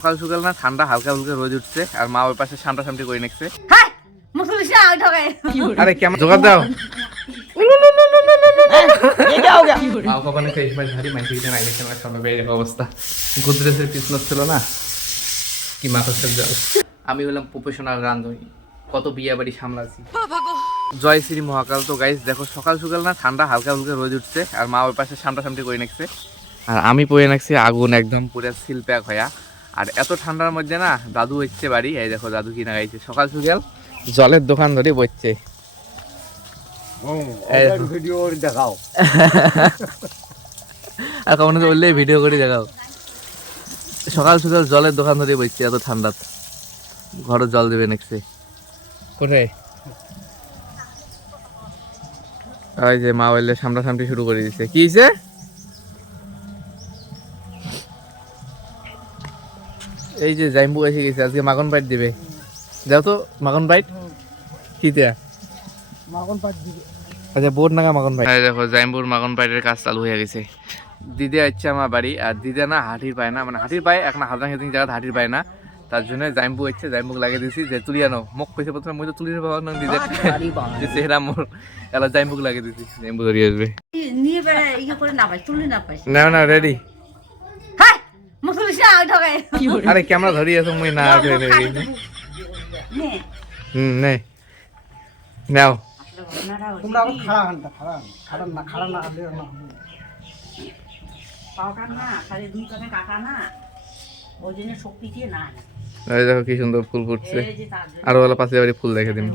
সকাল সকাল না ঠান্ডা হালকা হালকা রোদ উঠছে আর মা ওই পাশে সামটা সামটি করে নিচ্ছে। আরে কেমন জোগাড় দাও অবস্থা গোদরেজের পিছন ছিল না কি মাথা জল। আমি হলাম প্রফেশনাল রাঁধুনি, কত বিয়ে বাড়ি সামলাছি। জয় শ্রী মহাকাল। তো গাইস দেখো সকাল সকাল না ঠান্ডা হালকা হালকা রোদ উঠছে আর মা ওই পাশে সামটা সামটি করে নিচ্ছে আর আমি পরে নাকছি আগুন একদম পুরো সিল প্যাক হয়া। আর এত ঠান্ডার মধ্যে না দাদু হচ্ছে বাড়ি, এই দেখো দাদু কিনা গাইছে সকাল সকাল জলের দোকান ধরে বসছে। দেখাও আর কখনো তো বললে ভিডিও করে দেখাও। সকাল সকাল জলের দোকান ধরে বসছে এত ঠান্ডা, ঘরে জল দেবে নেক্সে কোথায়। ওই যে মা বললে সামটা সামটি শুরু করে দিচ্ছে। কি হয়েছে? এই যে জাইম্বু এসে গেছে, আজকে মাখন বাইট দিবে। যাও তো মাখন বাইট কি দেয়া মাখন পাট দিবে। আচ্ছা বোর্ড নাগা মাখন বাইট। দেখো জাইম্বুর মাখন বাইটের কাজ চালু হয়ে গেছে। দিদি আসছে আমার বাড়ি আর দিদা না হাঁটির পায় না, মানে হাঁটির পায় এখন হালদা খেতে জায়গা হাঁটির পায় না, তার জন্য জাইম্বু হচ্ছে জাইম্বুক লাগিয়ে দিয়েছি যে তুলিয়ানো মুখ পয়সা প্রথমে মুই তো তুলির পাবো না দিদা চেহারা মোর এলা জাইম্বুক লাগিয়ে দিয়েছি। জাইম্বু ধরিয়ে আসবে নিয়ে বেড়া ইয়ে করে না পাই তুলি না পাই না না রেডি। হ্যাঁ মুসলিম ঢোকায় আরে ক্যামেরা ধরিয়ে আছো মুই না রে রে নে নাও তোমরা আবার খাড়া ঘন্টা খাড়া না আলে না পাওটা না খালি দুই কানে কাটা না ওই জন্য শক্তি দিয়ে না। এই দেখো কি সুন্দর ফুল ফুটছে। এই যে তার জন্য আর ওলা পাশে বাড়ি ফুল দেখে দিন।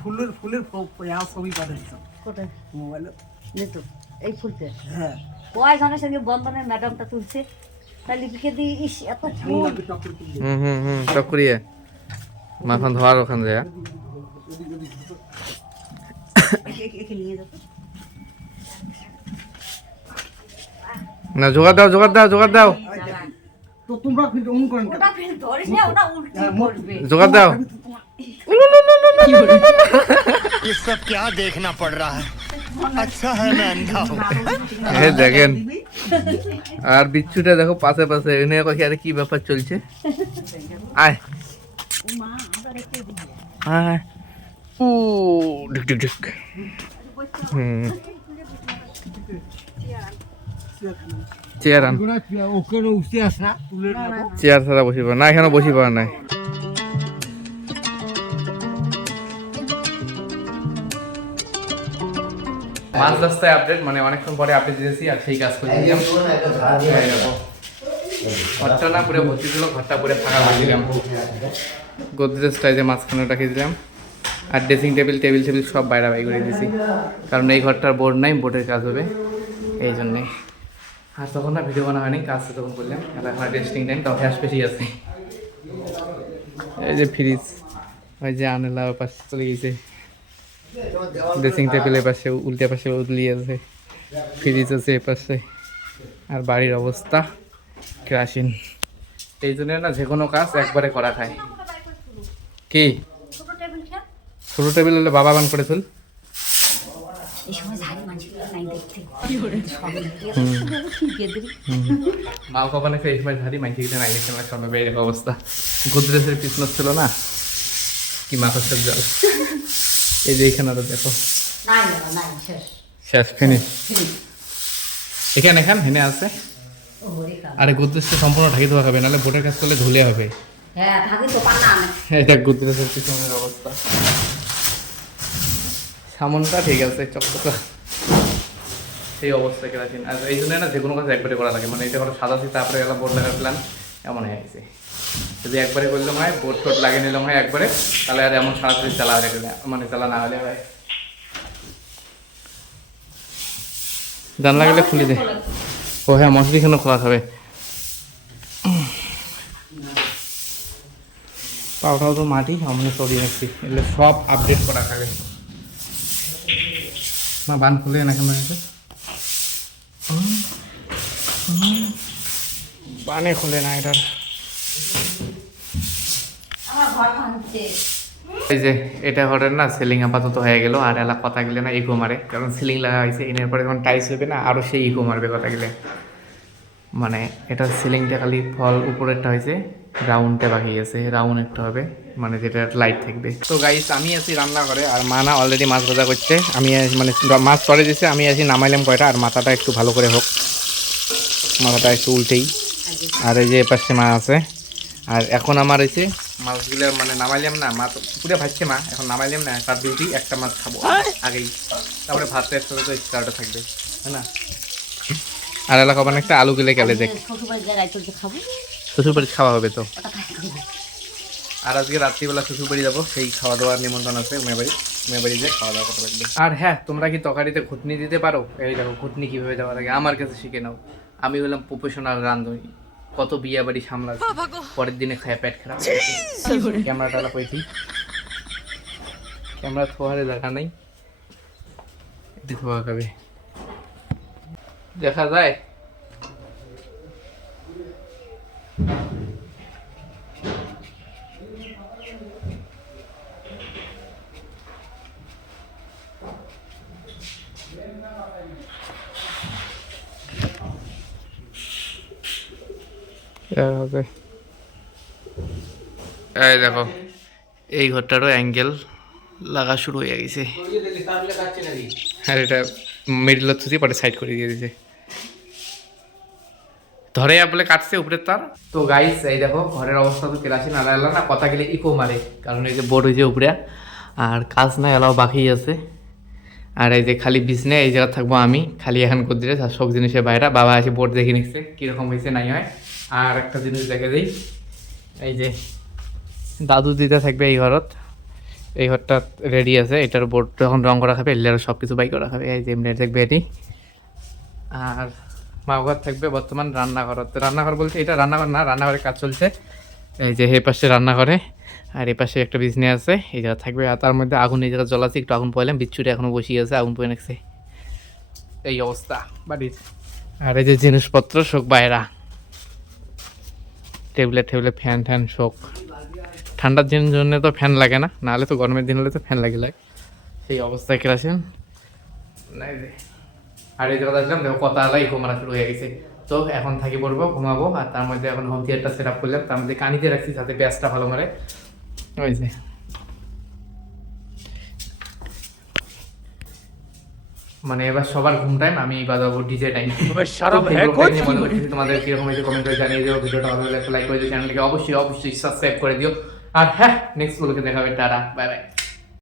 ফুলের ছবি পাঠাইছো কোথায় মোবাইলে। নে তো এই ফুলতে হ্যাঁ কয় জনের সঙ্গে বন্ধনের ম্যাডামটা তুলছে তাই লিপিকে দিয়ে ইস এত ফুল টকরিয়ে মাখন ধোয়ার ওখান যায়। একে নিয়ে যাবো না জোগাড় দাও জোগাড় দাও জোগাড় দাও তো তোমরা ফির অন করেন ওটা ফের ধরিস না ওটা উল্টি করবে জোগাড় দাও। ये सब क्या देखना पड़ रहा है, अच्छा है मैं अंधा हूँ। এই দেখেন আর বিচ্ছুটা দেখো পাশে পাশে এনে কই আরে কি ব্যাপার চলছে। আয় আয় ও ঢুক ঢুক ঢুক চেয়ার আন। ওখানে উঠতে আসা তুলের না চেয়ার ছাড়া বসিব না, এখানে বসিব নাই। মাঝ রাস্তায় আপডেট, মানে অনেকক্ষণ পরে আপডেট দিয়েছি আর সেই কাজ করে দিলাম। ঘরটা না পুরো ভর্তি ছিল, ঘরটা পুরো ফাঁকা করে দিলাম। গোদরেজটা যে মাঝখানে রাখি দিলাম আর ড্রেসিং টেবিল টেবিল টেবিল সব বাইরে বাইরে করে দিয়েছি, কারণ এই ঘরটার বোর্ড নাই, বোর্ডের কাজ হবে এই জন্যে। আর তখন না ভিডিও বানা হয়নি, কাজ তখন করলাম। আর এখন রেস্টিং টাইম, তাও ফ্যাস বেশি আছে। এই যে ফ্রিজ, ওই যে আনেলা পাশে চলে গেছে, ড্রেসিং টেবিলের পাশে উল্টে পাশে উদলি আছে, ফ্রিজ আছে এ পাশে। আর বাড়ির অবস্থা কেরাসিন, এই জন্য না যে কোনো কাজ একবারে করা খায়। কি ছোট টেবিল খেয়া ছোটো টেবিল হলে বাবা বান করে তুল। এই সময় ঝাড়ি মাঝি নাই দেখতে মা কপালে এই সময় ধারি মাইকে গেছে নাই দেখতে আমার সামনে বেড়ে অবস্থা। গোদরেজের পিছন ছিল না কি মাথা জল। এই যে এখানে আরো দেখো নাই নাই শেষ শেষ ফিনিশ। এখানে এখান হেনে আছে। ওরে কাল আরে গোদরেজটা সম্পূর্ণ ঢাকি দেওয়া হবে, নাহলে বোটের কাজ করলে ঝুলে হবে। হ্যাঁ থাকি তো পান্না আনে এটা গোদরেজের পিছনের অবস্থা। সামনটা ঠিক আছে চকচকা, এই অবস্থা কেরাসিন। আর এই জন্য না যে কোনো কাজ একবারে করা লাগে, মানে এটা করে সাদা সি তারপরে গেলাম বোর্ড লাগার প্ল্যান এমন হয়ে গেছে। যদি একবারে করলাম হয় বোর্ড টোট লাগিয়ে নিলাম হয় একবারে, তাহলে আর এমন সারাসারি চালা হয়ে গেলে মানে চালা না হলে হয়। জানলা গেলে খুলে দে। ও হ্যাঁ মশারি কেন খোলা হবে। পাউটাও তো মাটি আমরা সরিয়ে রাখছি, এগুলো সব আপডেট করা থাকে। মা বান খুলে না কেন বানে খুলে না এটার। আমার ঘর ভাঙছে এই যে এটা ঘরের না সিলিং আপাতত হয়ে গেল, আর এলা কথা গেলে না ইকো মারে, কারণ সিলিং লাগা হয়েছে। এর পরে যখন টাইলস হবে না আরও সেই ইকো মারবে কথা গেলে। মানে এটা সিলিংটা খালি ফল উপরেরটা হয়েছে, রাউন্ডটা বাকি আছে, রাউন্ড একটা হবে মানে যেটা লাইট থাকবে। তো গাইস আমি আছি রান্নাঘরে আর মা না অলরেডি মাছ ভাজা করছে, আমি মানে মাছ পরে দিছে, আমি আছি নামাইলাম কয়টা, আর মাথাটা একটু ভালো করে হোক, মাথাটা একটু উল্টেই। আর এই যে পাশে মা আছে, আর এখন আমার হয়েছে মাছগুলো মানে নামাইলাম না, মাছ পুরো ভাজছে মা, এখন নামাইলাম না, তার ডিউটি একটা মাছ খাবো আগেই, তারপরে ভাতটা একসাথে তো স্টার্টে থাকবে, হ্যাঁ না। আর এলাকা মানে একটা আলু গেলে গেলে দেখ শ্বশুরবাড়ির জায়গায় চলছে খাবো, শ্বশুর বাড়ি খাওয়া হবে তো। ওটা খাই করবো। আর আজকে রাত্রিবেলা শ্বশুর বাড়ি যাবো, সেই খাওয়া দাওয়ার নিমন্ত্রণ আছে, মেয়ে বাড়ি যে খাওয়া দাওয়া করতে লাগবে। আর হ্যাঁ, তোমরা কি তরকারিতে ঘুটনি দিতে পারো? এই দেখো ঘুটনি কীভাবে দেওয়া লাগে আমার কাছে শিখে নাও, আমি হলাম প্রফেশনাল রাঁধুনি, কত বিয়ে বাড়ি সামলাচ্ছি, পরের দিনে খায় পেট খারাপ। ক্যামেরাটা পেয়েছি, ক্যামেরা থোয়ারে দেখা নাই, এটি থোয়া খাবে দেখা যায়। এই দেখো এই ঘরটারও অ্যাঙ্গেল লাগা শুরু হয়ে গেছে, আর এটা মিডলের থুতি পরে সাইড করে দিয়ে দিয়েছে, ধরে বলে কাটছে উপরের তার। তো গাইস এই দেখো ঘরের অবস্থা তো কেলাসি না লাগলো না, কথা গেলে ইকো মারে, কারণ এই যে বোর্ড হয়েছে উপরে আর কাজ না এলাও বাকি আছে। আর এই যে খালি বিছনে এই জায়গা থাকবো আমি, খালি এখন করে দিলে সব জিনিসের বাইরে, বাবা এসে বোর্ড দেখে নিচ্ছে কীরকম হয়েছে নাই হয়। আর একটা জিনিস দেখে দিই, এই যে দাদু দিদা থাকবে এই ঘরত, এই ঘরটা রেডি আছে, এটার বোর্ড যখন রং করা খাবে এলে সব কিছু বাই করা খাবে, এই যে এমনি থাকবে এটি। আর মা ঘর থাকবে বর্তমান রান্নাঘরত, রান্নাঘর বলতে এটা রান্নাঘর না, রান্নাঘরের কাজ চলছে, এই যে এই পাশে রান্নাঘরে, আর এই পাশে একটা বিজনে আছে, এই জায়গা থাকবে। আর তার মধ্যে আগুন এই জায়গা জ্বলাচ্ছে, একটু আগুন পয়লাম, বিচ্ছুটি এখনো বসিয়ে আছে, আগুন পয়ে নেছে, এই অবস্থা বাড়ির। আর এই যে জিনিসপত্র শোক বাইরা, টেবিলে টেবিলে ফ্যান ট্যান শোক, ঠান্ডার দিনের জন্য তো ফ্যান লাগে না, নাহলে তো গরমের দিন হলে তো ফ্যান লাগে, সেই অবস্থায় কেরাছেন। আর এই জায়গাটা আসলাম দেখো কথা আলাই ঘুমানো শুরু হয়ে গেছে, তো এখন থাকি পড়বো, ঘুমাবো। আর তার মধ্যে এখন হোম থিয়েটারটা সেট আপ করলাম, তার মধ্যে কানিতে রাখছি যাতে ব্যাসটা ভালো মারে, ওই যে মানে এবার সবার ঘুম টাইম, আমি বাজাবো ডিজে টাইম। তোমাদের কিরকম হয়েছে কমেন্ট করে জানিয়ে দিও, ভিডিওটা ভালো লাগলে লাইক করে দিও, চ্যানেলটিকে অবশ্যই অবশ্যই সাবস্ক্রাইব করে দিও। আর হ্যাঁ, নেক্সট ব্লগে দেখা হবে, টাটা, বাই বাই।